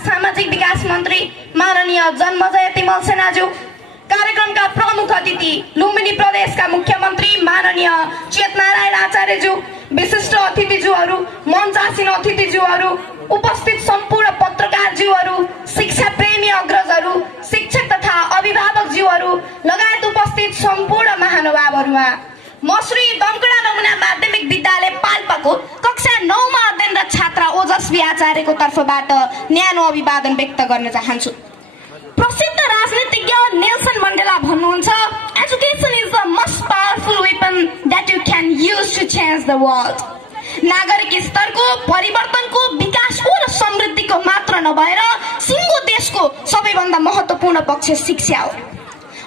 सामाजिक विकास मन्त्री माननीय जन्मजय तिमल सेनाज्यू, कार्यक्रमका प्रमुख अतिथि लुम्बिनी प्रदेशका मुख्यमन्त्री माननीय चेतनारायण आचार्यज्यू, विशिष्ट अतिथिज्यूहरू, मञ्चासीन अतिथिज्यूहरू, उपस्थित सम्पूर्ण पत्रकारज्यूहरू, शिक्षा प्रेमी अग्रजहरू, शिक्षक तथा अभिभावकज्यूहरू लगायत उपस्थित सम्पूर्ण महानुभावहरूमा म श्री दमकडा नमुना माध्यमिक विद्यालय पाल्पाको कक्षा 9 मा अध्ययनरत छात्रा ओजस्वी आचार्यको तर्फबाट न्यानो अभिवादन व्यक्त गर्न चाहन्छु। प्रसिद्ध राजनीतिज्ञ नेल्सन मण्डेला भन्नुहुन्छ, education is the most powerful weapon that you can use to change the world. नागरिक स्तरको परिवर्तनको, विकासको र समृद्धिको मात्र नभएर सिङ्गो देशको सबैभन्दा महत्त्वपूर्ण पक्ष शिक्षा हो।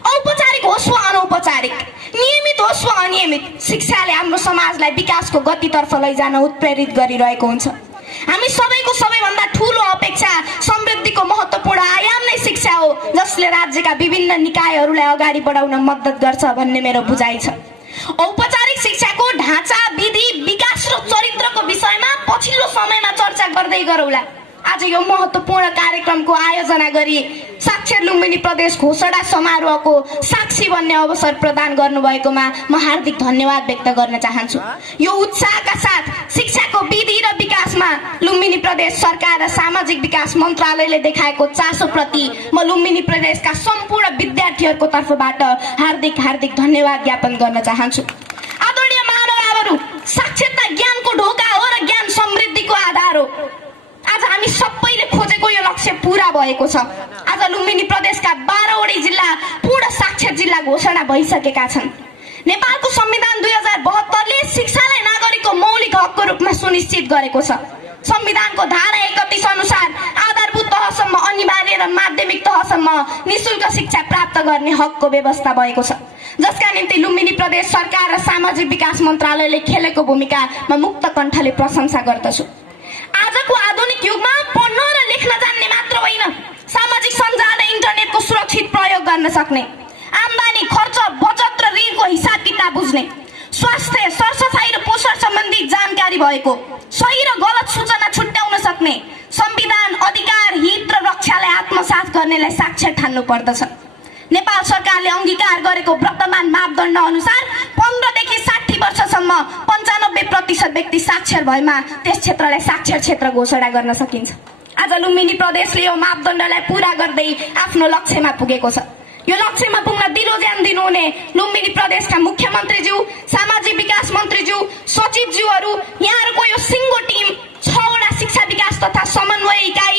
औपचारिक होस् वा अनौपचारिक, नियमित होस् वा अनियमित, शिक्षाले हाम्रो समाजलाई विकासको गतितर्फ लैजान उत्प्रेरित गरिरहेको हुन्छ। हामी सबैको सबैभन्दा ठूलो अपेक्षा समृद्धिको महत्त्वपूर्ण आयाम नै शिक्षा हो, जसले राज्यका विभिन्न निकायहरूलाई अगाडि बढाउन मद्दत गर्छ भन्ने मेरो बुझाइ छ। औपचारिक शिक्षाको ढाँचा, विधि, विकास र चरित्रको विषयमा पछिल्लो समयमा चर्चा गर्दै गरौँला। आज यो महत्त्वपूर्ण कार्यक्रमको आयोजना गरी साक्षर लुम्बिनी प्रदेश घोषणा समारोहको साक्षी बन्ने अवसर प्रदान गर्नुभएकोमा म हार्दिक धन्यवाद व्यक्त गर्न चाहन्छु। यो उत्साहका साथ शिक्षाको विधि र विकासमा लुम्बिनी प्रदेश सरकार र सामाजिक विकास मन्त्रालयले देखाएको चासोप्रति म लुम्बिनी प्रदेशका सम्पूर्ण विद्यार्थीहरूको तर्फबाट हार्दिक हार्दिक धन्यवाद ज्ञापन गर्न चाहन्छु। आदरणीय महानुभावहरू, साक्षरता ज्ञानको ढोका हो र ज्ञान समृद्धिको आधार हो। आज हामी सबैले खोजेको यो लक्ष्य पूरा भएको छ। आज लुम्बिनी प्रदेशका 12 वटै जिल्ला पूर्ण साक्षर जिल्ला घोषणा भइसकेका छन्। नेपालको संविधान 2072 ले शिक्षालाई नागरिकको मौलिक हकको रूपमा सुनिश्चित गरेको छ। संविधानको धारा 31 अनुसार आधारभूत तहसम्म अनिवार्य र माध्यमिक तहसम्म निशुल्क शिक्षा प्राप्त गर्ने हकको व्यवस्था भएको छ, जसका निम्ति लुम्बिनी प्रदेश सरकार र सामाजिक विकास मन्त्रालयले खेलेको भूमिका म मुक्त कण्ठले प्रशंसा गर्दछु। आजको आधुनिक युगमा पढ्न र लेख्न जान्ने मात्र होइन, सामाजिक सञ्जाल र इन्टरनेटको सुरक्षित प्रयोग गर्न सक्ने, आम्दानी, खर्च, बचत र ऋणको हिसाब किताब बुझ्ने, स्वास्थ्य, सरसफाइ र पोषण सम्बन्धी जानकारी भएको, सही र गलत सूचना छुट्याउन सक्ने, संविधान, अधिकार, हित र रक्षालाई आत्मसात गर्नेलाई साक्षर ठान्नु पर्दछ। नेपाल सरकारले अंगीकार गरेको वर्तमान मापदण्ड अनुसार 15 देखि 60 वर्षसम्म 95% व्यक्ति साक्षर भएमा त्यस क्षेत्रलाई साक्षर क्षेत्र घोषणा गर्न सकिन्छ। आज लुम्बिनी प्रदेशले यो मापदण्डलाई पूरा गर्दै आफ्नो लक्ष्यमा पुगेको छ। यो लक्ष्यमा पुग्न दिलो ज्यान दिनुहुने लुम्बिनी प्रदेशका मुख्यमन्त्रीज्यू, सामाजिक विकास मन्त्रीज्यू, सचिवज्यूहरू, यहाँहरूको यो सिङ्गो टिम, 6 वटा शिक्षा विकास तथा समन्वय इकाइ,